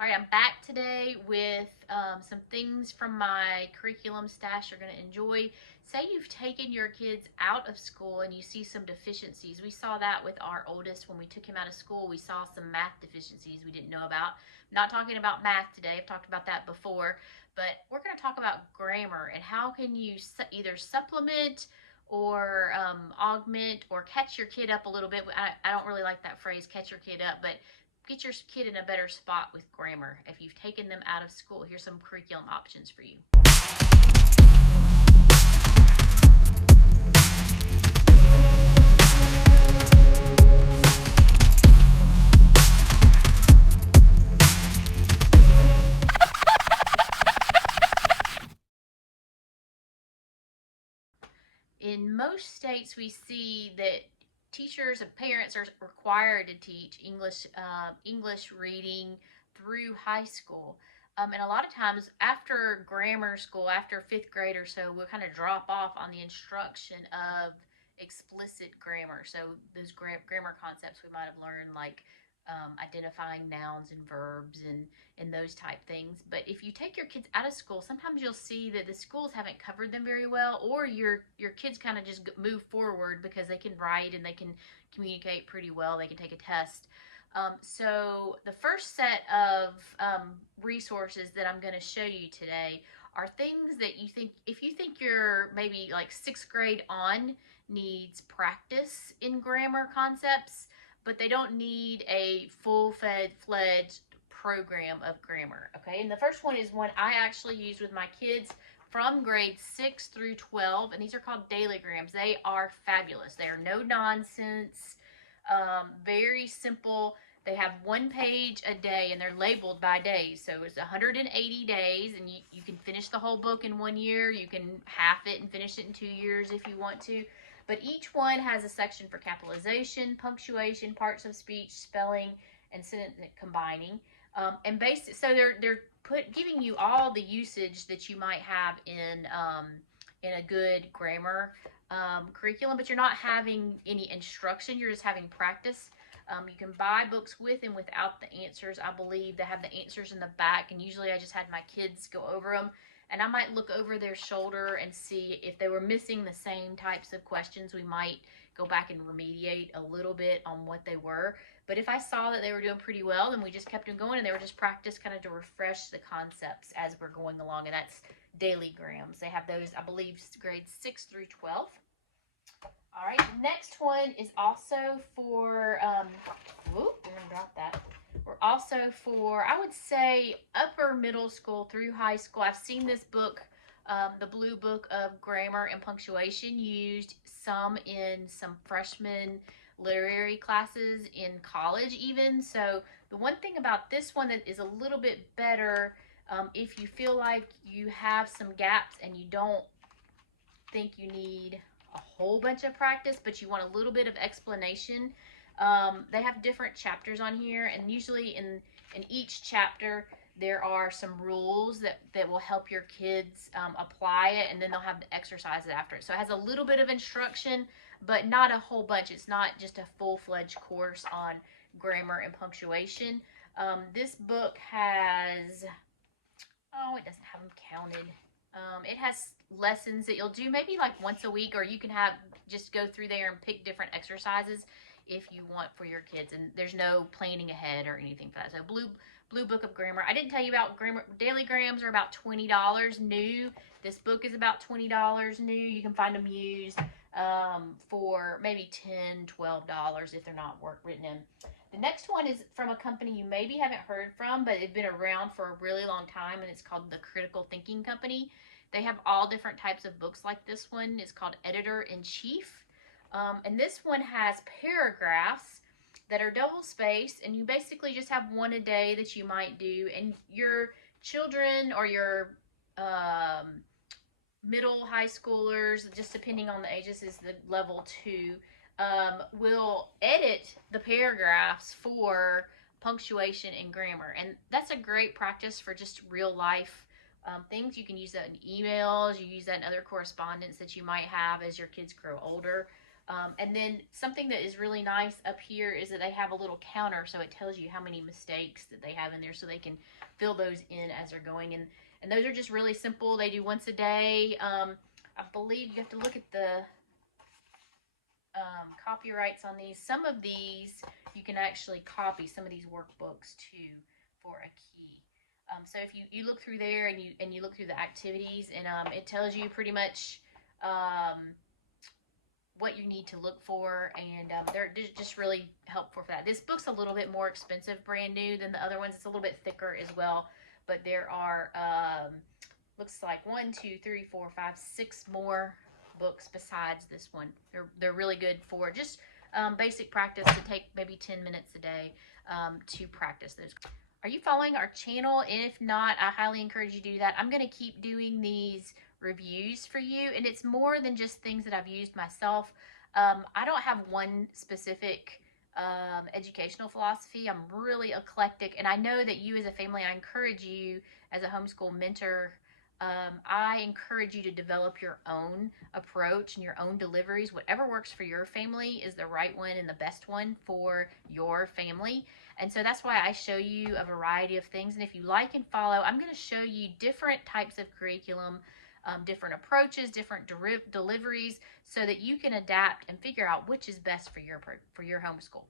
All right, I'm back today with some things from my curriculum stash you're going to enjoy. Say you've taken your kids out of school and you see some deficiencies. We saw that with our oldest when we took him out of school. We saw some math deficiencies we didn't know about. I'm not talking about math today. I've talked about that before, but we're going to talk about grammar and how can you either supplement or augment or catch your kid up a little bit. I don't really like that phrase, catch your kid up, but get your kid in a better spot with grammar if you've taken them out of school. Here's some curriculum options for you. In most states, we see that teachers and parents are required to teach English reading through high school. And a lot of times after grammar school, after fifth grade or so, we'll kind of drop off on the instruction of explicit grammar. So those grammar concepts we might have learned, like identifying nouns and verbs and those type things. But if you take your kids out of school, sometimes you'll see that the schools haven't covered them very well, or your kids kind of just move forward because they can write and they can communicate pretty well. They can take a test. So the first set of resources that I'm going to show you today are things that you think, if you think you're maybe like sixth grade on needs practice in grammar concepts, but they don't need a full-fledged program of grammar. Okay, and the first one is one I actually use with my kids from grade 6 through 12, and these are called dailygrams. They are fabulous. They are no nonsense, very simple. They have one page a day and they're labeled by days. So it's 180 days, and you can finish the whole book in 1 year. You can half it and finish it in 2 years if you want to. But each one has a section for capitalization, punctuation, parts of speech, spelling, and sentence combining. And basic, so they're giving you all the usage that you might have in a good grammar curriculum, but you're not having any instruction. You're just having practice. You can buy books with and without the answers. I believe they have the answers in the back, and usually I just had my kids go over them, and I might look over their shoulder and see if they were missing the same types of questions. We might go back and remediate a little bit on what they were. But if I saw that they were doing pretty well, then we just kept them going, and they were just practice kind of to refresh the concepts as we're going along, and that's dailygrams. They have those, I believe, grades 6 through 12. All right, next one is also for, we're going to drop that. We're also for, I would say, upper middle school through high school. I've seen this book, the Blue Book of Grammar and Punctuation, used some in some freshman literary classes in college even. So the one thing about this one that is a little bit better, if you feel like you have some gaps and you don't think you need a whole bunch of practice, but you want a little bit of explanation. They have different chapters on here, and usually in each chapter there are some rules that will help your kids apply it, and then they'll have the exercises after it. So it has a little bit of instruction, but not a whole bunch. It's not just a full-fledged course on grammar and punctuation. This book has, oh, it doesn't have them counted. It has lessons that you'll do maybe like once a week, or you can have just go through there and pick different exercises if you want for your kids, and there's no planning ahead or anything for that. So Blue Book of Grammar. I didn't tell you about grammar. Dailygrams are about $20 new. This book is about $20 new. You can find them used for maybe $10, $12 if they're not written in. The next one is from a company you maybe haven't heard from, but it's been around for a really long time, and it's called the Critical Thinking Company. They have all different types of books like this one. It's called Editor in Chief. And this one has paragraphs that are double spaced, and you basically just have one a day that you might do, and your children or your middle high schoolers, just depending on the ages, is the level 2, will edit the paragraphs for punctuation and grammar. And that's a great practice for just real life things. You can use that in emails. You use that in other correspondence that you might have as your kids grow older. And then something that is really nice up here is that they have a little counter, so it tells you how many mistakes that they have in there, so they can fill those in as they're going. And those are just really simple. They do once a day. I believe you have to look at the copyrights on these. Some of these you can actually copy some of these workbooks too for a key. So if you look through there and you look through the activities, and it tells you pretty much what you need to look for, and they're just really helpful for that. This book's a little bit more expensive, brand new, than the other ones. It's a little bit thicker as well, but there are looks like 1, 2, 3, 4, 5, 6 more books besides this one. They're really good for just basic practice, to take maybe 10 minutes a day to practice those. Are you following our channel? And if not, I highly encourage you to do that. I'm going to keep doing these reviews for you, and it's more than just things that I've used myself. I don't have one specific educational philosophy. I'm really eclectic, and I know that you as a family, I encourage you as a homeschool mentor, I encourage you to develop your own approach and your own deliveries. Whatever works for your family is the right one and the best one for your family. And so that's why I show you a variety of things. And if you like and follow, I'm going to show you different types of curriculum, different approaches, different deliveries, so that you can adapt and figure out which is best for your homeschool.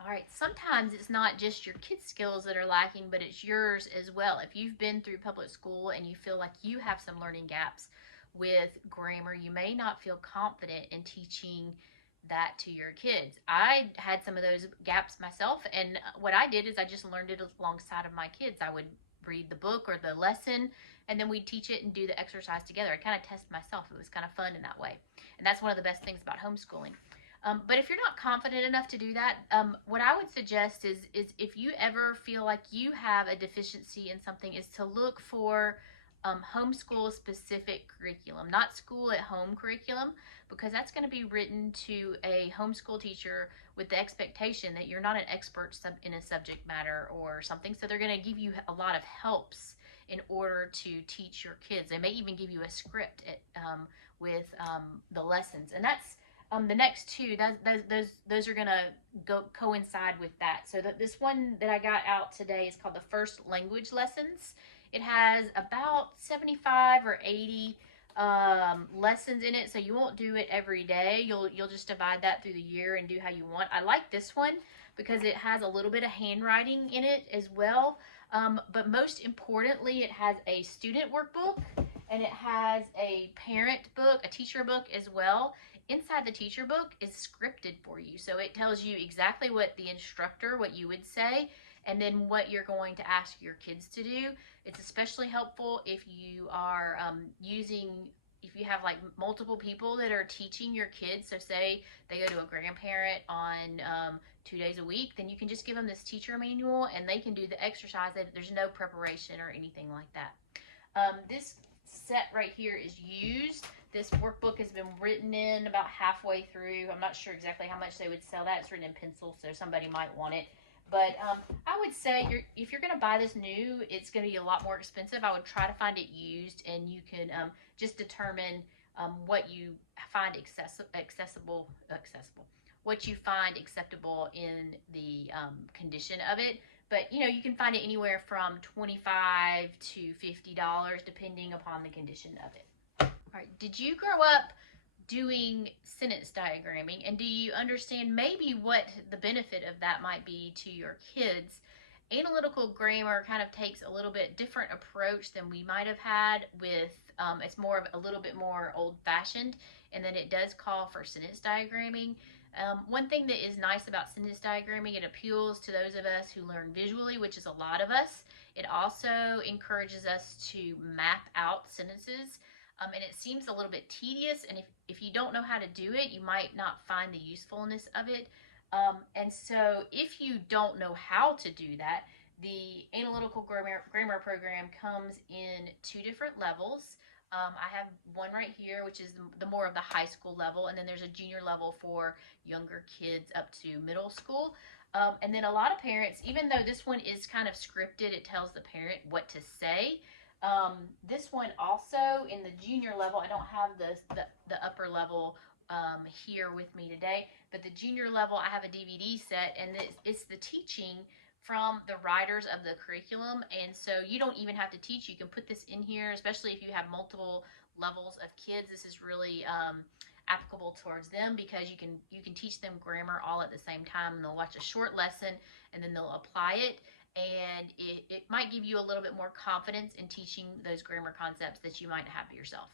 All right, sometimes it's not just your kids' skills that are lacking, but it's yours as well. If you've been through public school and you feel like you have some learning gaps with grammar, you may not feel confident in teaching that to your kids. I had some of those gaps myself, and what I did is I just learned it alongside of my kids. I would read the book or the lesson, and then we'd teach it and do the exercise together. I kind of test myself. It was kind of fun in that way. And that's one of the best things about homeschooling. But if you're not confident enough to do that, what I would suggest is if you ever feel like you have a deficiency in something, is to look for homeschool specific curriculum, not school at home curriculum, because that's going to be written to a homeschool teacher with the expectation that you're not an expert in a subject matter or something. So they're going to give you a lot of helps in order to teach your kids. They may even give you a script with the lessons, and that's the next two. Those are gonna coincide with that. So this one that I got out today is called the First Language Lessons. It has about 75 or 80 lessons in it, so you won't do it every day. You'll just divide that through the year and do how you want. I like this one because it has a little bit of handwriting in it as well. But most importantly, it has a student workbook, and it has a parent book, a teacher book as well. Inside the teacher book is scripted for you. So it tells you exactly what the instructor, what you would say, and then what you're going to ask your kids to do. It's especially helpful if you are if you have like multiple people that are teaching your kids. So say they go to a grandparent on 2 days a week, then you can just give them this teacher manual and they can do the exercise. There's no preparation or anything like that. This set right here is used. This workbook has been written in about halfway through. I'm not sure exactly how much they would sell that. It's written in pencil, so somebody might want it. But I would say if you're going to buy this new, it's going to be a lot more expensive. I would try to find it used, and you can just determine what you find accessible, what you find acceptable in the condition of it. But you can find it anywhere from $25 to $50 depending upon the condition of it. All right, did you grow up doing sentence diagramming, and do you understand maybe what the benefit of that might be to your kids? Analytical grammar kind of takes a little bit different approach than we might have had with, it's more of a little bit more old-fashioned, and then it does call for sentence diagramming. One thing that is nice about sentence diagramming, it appeals to those of us who learn visually, which is a lot of us. It also encourages us to map out sentences. And it seems a little bit tedious, and if you don't know how to do it, you might not find the usefulness of it. And so if you don't know how to do that, the analytical grammar program comes in 2 different levels. I have one right here, which is the more of the high school level, and then there's a junior level for younger kids up to middle school. And then a lot of parents, even though this one is kind of scripted, it tells the parent what to say. This one also in the junior level, I don't have the upper level here with me today. But the junior level, I have a DVD set, and it's the teaching from the writers of the curriculum. And so you don't even have to teach. You can put this in here, especially if you have multiple levels of kids. This is really applicable towards them, because you can teach them grammar all at the same time, and they'll watch a short lesson and then they'll apply it, and it might give you a little bit more confidence in teaching those grammar concepts that you might have yourself.